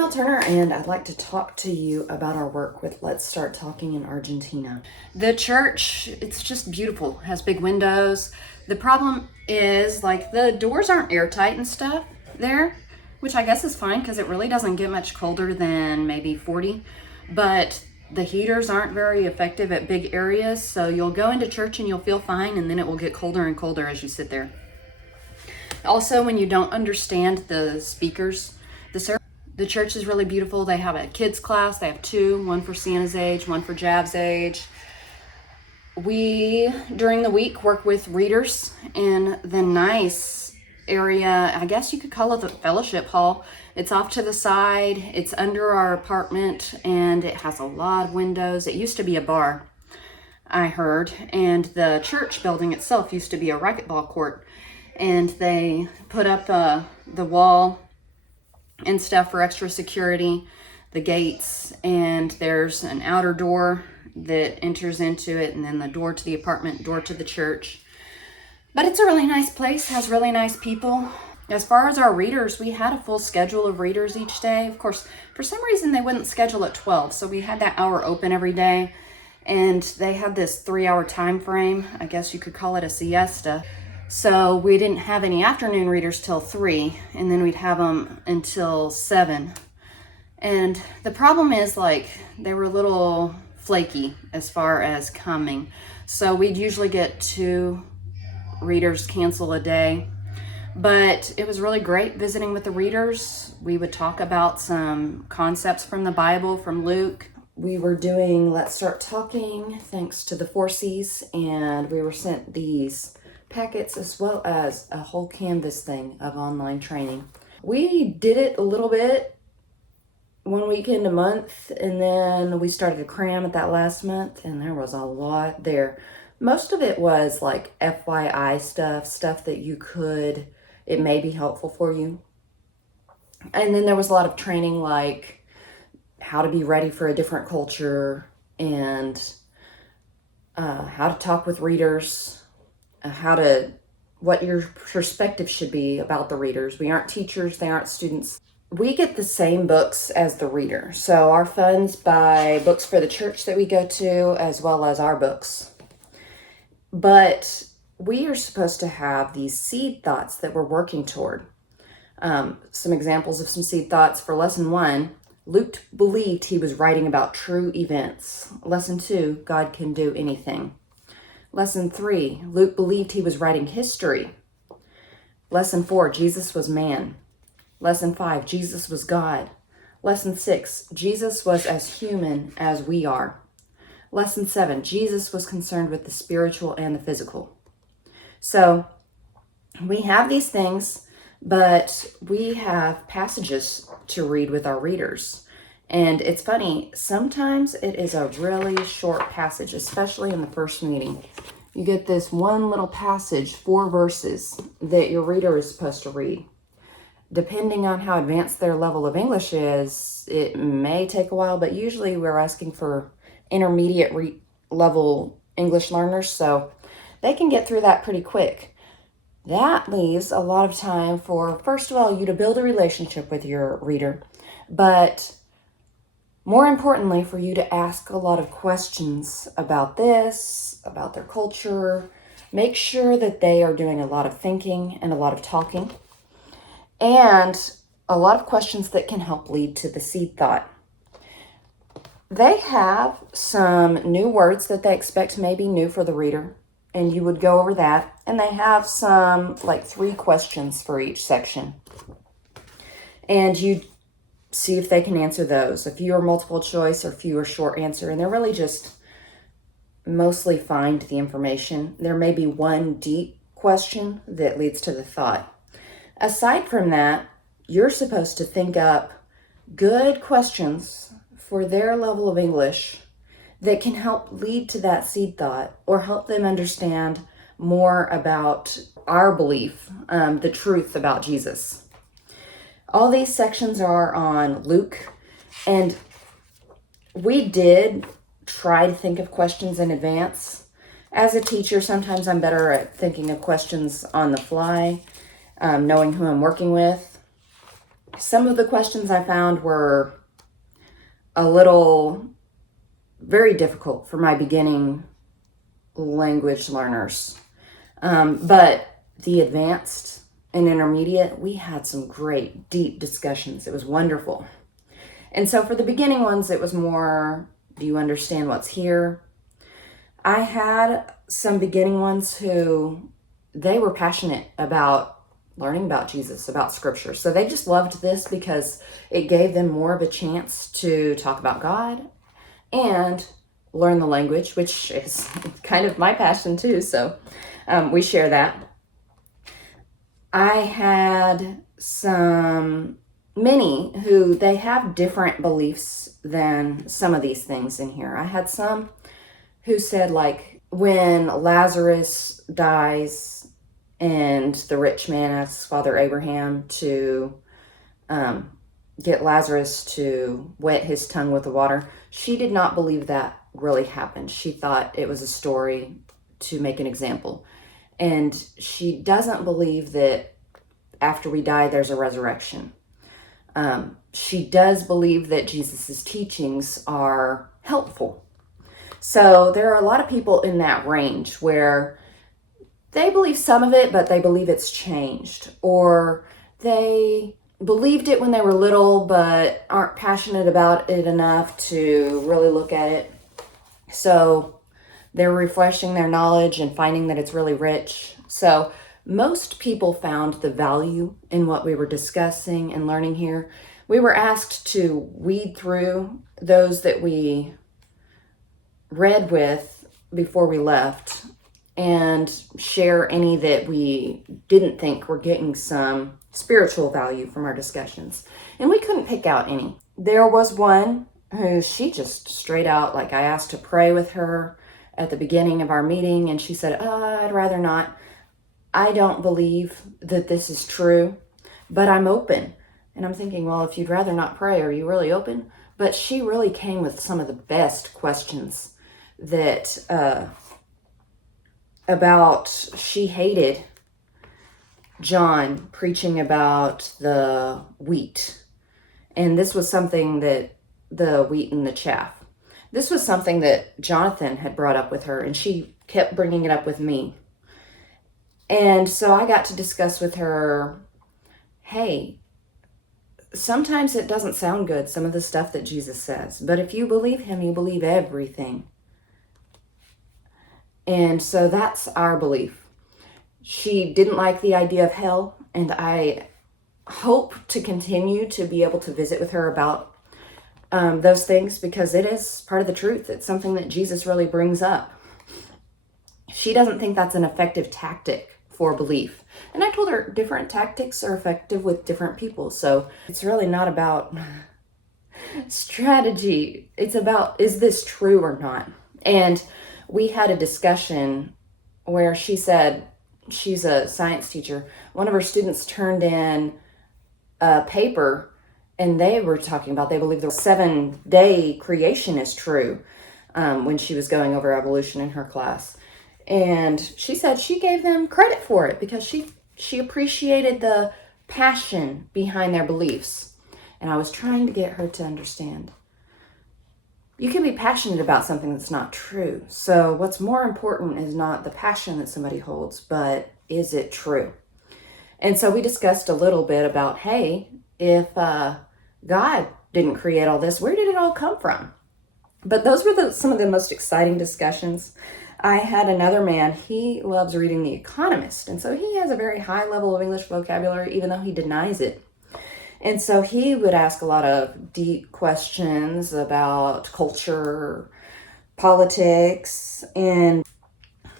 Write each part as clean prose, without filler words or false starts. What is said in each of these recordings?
Mel Turner, and I'd like to talk to you about our work with Let's Start Talking in Argentina. The church, it's just beautiful, it has big windows. The problem is, like, the doors aren't airtight and stuff there, which I guess is fine because it really doesn't get much colder than maybe 40, but the heaters aren't very effective at big areas, so you'll go into church and you'll feel fine, and then it will get colder and colder as you sit there. Also, when you don't understand the speakers, the church is really beautiful. They have a kids class. They have two, one for Sienna's age, one for Jav's age. We, during the week, work with readers in the nice area. I guess you could call it the fellowship hall. It's off to the side. It's under our apartment, and it has a lot of windows. It used to be a bar, I heard, and the church building itself used to be a racquetball court. And they put up the wall and stuff for extra security, the gates, and there's an outer door that enters into it, and then the door to the apartment, door to the church. But it's a really nice place, has really nice people. As far as our readers, we had a full schedule of readers each day. Of course, for some reason they wouldn't schedule at 12, so we had that hour open every day, and they had this 3-hour time frame. I guess you could call it a siesta. So we didn't have any afternoon readers till 3, and then we'd have them until 7. And the problem is, like, they were a little flaky as far as coming. So we'd usually get 2 readers cancel a day. But it was really great visiting with the readers. We would talk about some concepts from the Bible, from Luke. We were doing Let's Start Talking thanks to the 4 C's, and we were sent these packets as well as a whole canvas thing of online training. We did it a little bit, 1 weekend a month, and then we started to cram at that last month, and there was a lot there. Most of it was like FYI stuff that it may be helpful for you. And then there was a lot of training, like how to be ready for a different culture, and how to talk with readers, what your perspective should be about the readers. We aren't teachers, they aren't students. We get the same books as the reader. So our funds buy books for the church that we go to, as well as our books. But we are supposed to have these seed thoughts that we're working toward. Some examples of some seed thoughts for lesson 1. Luke believed he was writing about true events. Lesson 2, God can do anything. Lesson 3, Luke believed he was writing history. Lesson 4, Jesus was man. Lesson 5, Jesus was God. Lesson 6, Jesus was as human as we are. Lesson 7, Jesus was concerned with the spiritual and the physical. So we have these things, but we have passages to read with our readers. And it's funny, sometimes it is a really short passage, especially in the first meeting. You get this one little passage, 4 verses, that your reader is supposed to read. Depending on how advanced their level of English is, it may take a while, but usually we're asking for intermediate level English learners, so they can get through that pretty quick. That leaves a lot of time for, first of all, you to build a relationship with your reader, but more importantly, for you to ask a lot of questions about this, about their culture. Make sure that they are doing a lot of thinking and a lot of talking, and a lot of questions that can help lead to the seed thought. They have some new words that they expect may be new for the reader, and you would go over that. And they have some, like 3 questions for each section. And you see if they can answer those. A few are multiple choice, or a few are short answer, and they're really just mostly find the information. There may be one deep question that leads to the thought. Aside from that, you're supposed to think up good questions for their level of English that can help lead to that seed thought, or help them understand more about our belief, the truth about Jesus. All these sections are on Luke, and we did try to think of questions in advance. As a teacher, sometimes I'm better at thinking of questions on the fly, knowing who I'm working with. Some of the questions I found were a little very difficult for my beginning language learners. But the advanced and intermediate, we had some great, deep discussions. It was wonderful. And so for the beginning ones, it was more, do you understand what's here? I had some beginning ones who they were passionate about learning about Jesus, about scripture. So they just loved this because it gave them more of a chance to talk about God and learn the language, which is kind of my passion too. So we share that. I had many who they have different beliefs than some of these things in here. I had some who said, like, when Lazarus dies and the rich man asks Father Abraham to get Lazarus to wet his tongue with the water, she did not believe that really happened. She thought it was a story to make an example. And she doesn't believe that after we die, there's a resurrection. She does believe that Jesus's teachings are helpful. So there are a lot of people in that range where they believe some of it, but they believe it's changed. Or they believed it when they were little, but aren't passionate about it enough to really look at it. So they're refreshing their knowledge and finding that it's really rich. So most people found the value in what we were discussing and learning here. We were asked to weed through those that we read with before we left and share any that we didn't think were getting some spiritual value from our discussions. And we couldn't pick out any. There was one who she just straight out, like, I asked to pray with her at the beginning of our meeting, and she said, I'd rather not. I don't believe that this is true, but I'm open. And I'm thinking, well, if you'd rather not pray, are you really open? But she really came with some of the best questions that about, she hated John preaching about the wheat. And this was something that the wheat and the chaff. This was something that Jonathan had brought up with her, and she kept bringing it up with me. And so I got to discuss with her, hey, sometimes it doesn't sound good, some of the stuff that Jesus says, but if you believe him, you believe everything. And so that's our belief. She didn't like the idea of hell, and I hope to continue to be able to visit with her about those things, because it is part of the truth. It's something that Jesus really brings up. She doesn't think that's an effective tactic for belief. And I told her different tactics are effective with different people. So it's really not about strategy. It's about, is this true or not? And we had a discussion where she said, she's a science teacher. One of her students turned in a paper, and they were talking about, they believe the 7-day creation is true, when she was going over evolution in her class. And she said she gave them credit for it because she appreciated the passion behind their beliefs. And I was trying to get her to understand, you can be passionate about something that's not true. So what's more important is not the passion that somebody holds, but is it true? And so we discussed a little bit about, hey, if God didn't create all this, where did it all come from? But those were some of the most exciting discussions. I had another man, he loves reading The Economist, and so he has a very high level of English vocabulary, even though he denies it. And so he would ask a lot of deep questions about culture, politics, and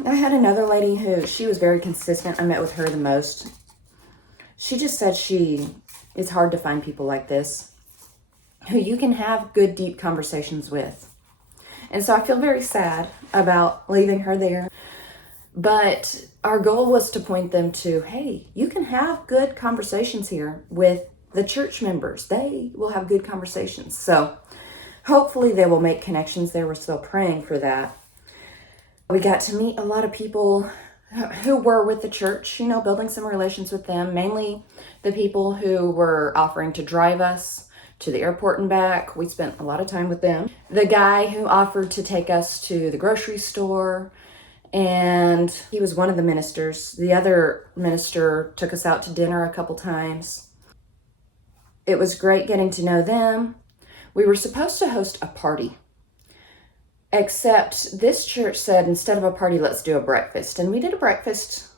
I had another lady who, she was very consistent. I met with her the most. She just said it's hard to find people like this who you can have good, deep conversations with. And so I feel very sad about leaving her there. But our goal was to point them to, hey, you can have good conversations here with the church members. They will have good conversations. So hopefully they will make connections there. We're still praying for that. We got to meet a lot of people who were with the church, building some relations with them, mainly the people who were offering to drive us to the airport and back. We spent a lot of time with them. The guy who offered to take us to the grocery store, and he was one of the ministers. The other minister took us out to dinner a couple times. It was great getting to know them. We were supposed to host a party, except this church said instead of a party, let's do a breakfast. And we did a breakfast.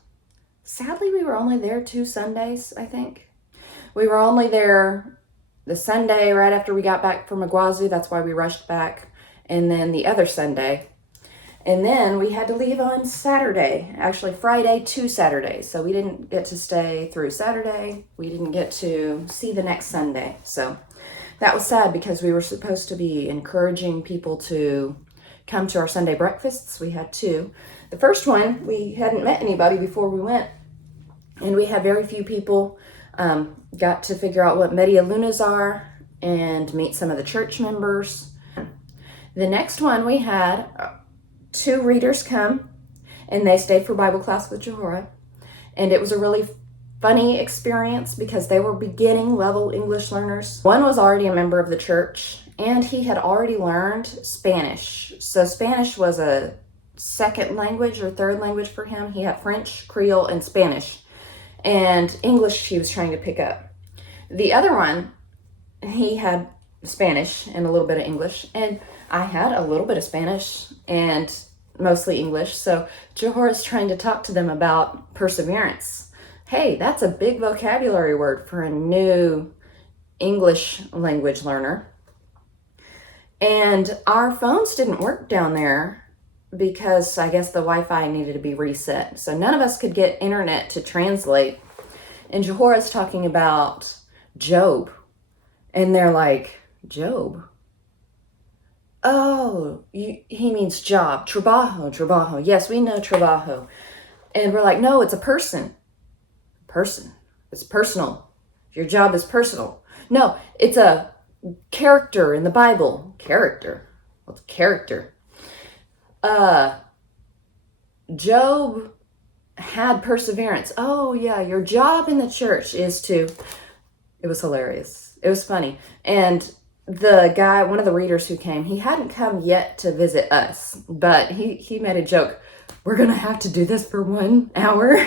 Sadly, we were only there 2 Sundays, I think. We were only there the Sunday right after we got back from Iguazu. That's why we rushed back. And then the other Sunday. And then we had to leave on Saturday, actually Friday to Saturday. So we didn't get to stay through Saturday. We didn't get to see the next Sunday. So that was sad because we were supposed to be encouraging people to come to our Sunday breakfasts. We had 2. The first one, we hadn't met anybody before we went. And we had very few people. Got to figure out what Media Lunas are and meet some of the church members. The next one we had 2 readers come, and they stayed for Bible class with Jehoram. And it was a really funny experience because they were beginning level English learners. One was already a member of the church, and he had already learned Spanish. So Spanish was a second language or third language for him. He had French, Creole, and Spanish. And English he was trying to pick up. The other one, he had Spanish and a little bit of English, and I had a little bit of Spanish and mostly English. So Jehoram's trying to talk to them about perseverance. Hey, that's a big vocabulary word for a new English language learner. And our phones didn't work down there because I guess the Wi-Fi needed to be reset. So none of us could get internet to translate. And Jehoram's talking about Job. And they're like, Job? Oh, he means job. Trabajo. Yes, we know trabajo. And we're like, no, it's a person. Person. It's personal. Your job is personal. No, it's a character in the Bible. Character. What's character? Job had perseverance. Oh yeah, your job in the church is to... It was hilarious. It was funny. And the guy, one of the readers who came, he hadn't come yet to visit us, but he made a joke. We're going to have to do this for 1 hour.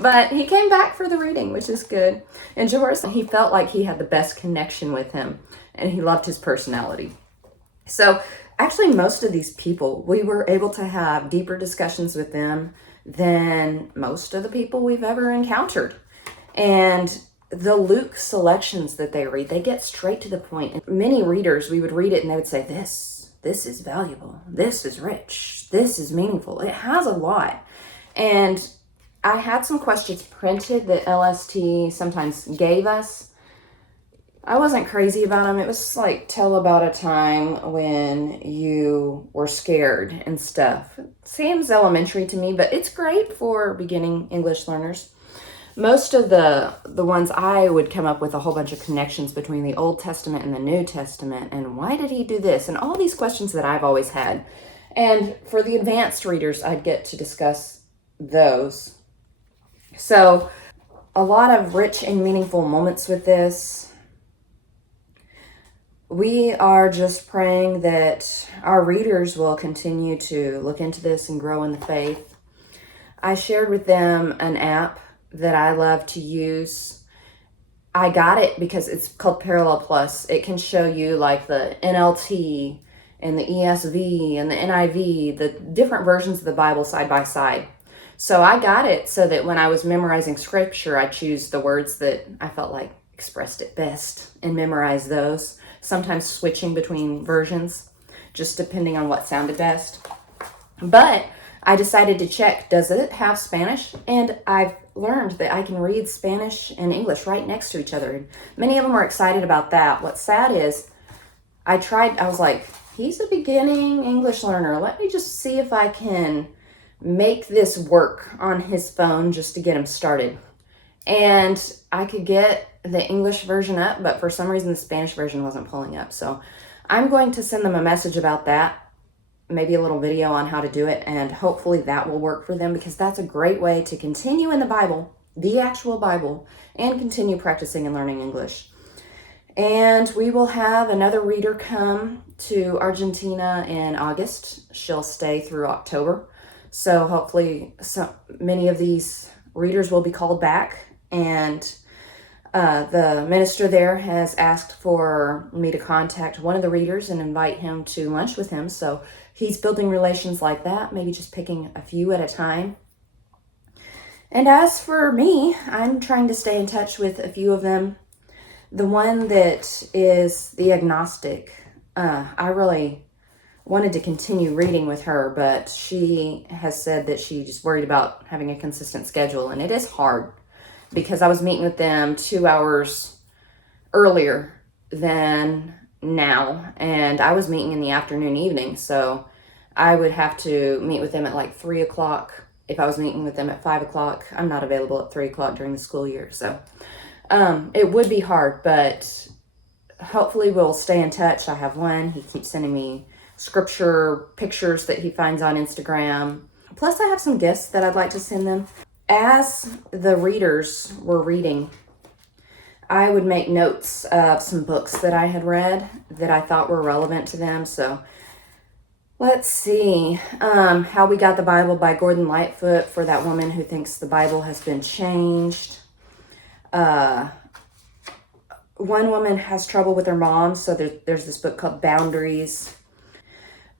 But he came back for the reading, which is good. And George, he felt like he had the best connection with him, and he loved his personality. So actually, most of these people, we were able to have deeper discussions with them than most of the people we've ever encountered. And the Luke selections that they read, they get straight to the point. And many readers, we would read it and they would say, this is valuable. This is rich. This is meaningful. It has a lot. And I had some questions printed that LST sometimes gave us. I wasn't crazy about them. It was like, tell about a time when you were scared and stuff. It seems elementary to me, but it's great for beginning English learners. Most of the ones I would come up with a whole bunch of connections between the Old Testament and the New Testament, and why did he do this? And all these questions that I've always had. And for the advanced readers, I'd get to discuss those. So a lot of rich and meaningful moments with this. We are just praying that our readers will continue to look into this and grow in the faith. I shared with them an app that I love to use. I got it because it's called Parallel Plus. It can show you like the NLT and the ESV and the NIV, the different versions of the Bible side by side. So I got it so that when I was memorizing scripture, I choose the words that I felt like expressed it best and memorize those, sometimes switching between versions, just depending on what sounded best. But I decided to check, does it have Spanish? And I've learned that I can read Spanish and English right next to each other. And many of them are excited about that. What's sad is I was like, he's a beginning English learner. Let me just see if I can make this work on his phone just to get him started. And I could get the English version up, but for some reason the Spanish version wasn't pulling up. So I'm going to send them a message about that maybe a little video on how to do it, and hopefully that will work for them, because that's a great way to continue in the Bible, the actual Bible, and continue practicing and learning English. And we will have another reader come to Argentina in August. She'll stay through October. So hopefully many of these readers will be called back. And the minister there has asked for me to contact one of the readers and invite him to lunch with him. So he's building relations like that, maybe just picking a few at a time. And as for me, I'm trying to stay in touch with a few of them. The one that is the agnostic, I really wanted to continue reading with her, but she has said that she's worried about having a consistent schedule, and it is hard because I was meeting with them 2 hours earlier than now, and I was meeting in the afternoon, evening, so I would have to meet with them at like 3 o'clock. If I was meeting with them at 5 o'clock, I'm not available at 3 o'clock during the school year, so it would be hard, but hopefully we'll stay in touch. I have one. He keeps sending me scripture pictures that he finds on Instagram. Plus, I have some gifts that I'd like to send them. As the readers were reading, I would make notes of some books that I had read that I thought were relevant to them. So let's see. How We Got the Bible by Gordon Lightfoot, for that woman who thinks the Bible has been changed. One woman has trouble with her mom, so there's this book called Boundaries.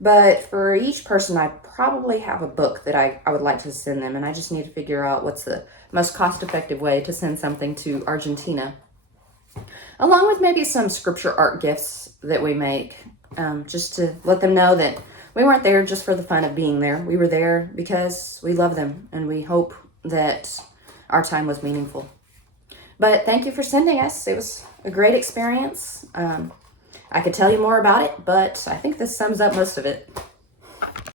But for each person, I probably have a book that I would like to send them, and I just need to figure out what's the most cost-effective way to send something to Argentina. Along with maybe some scripture art gifts that we make, just to let them know that we weren't there just for the fun of being there. We were there because we love them, and we hope that our time was meaningful. But thank you for sending us. It was a great experience. I could tell you more about it, but I think this sums up most of it.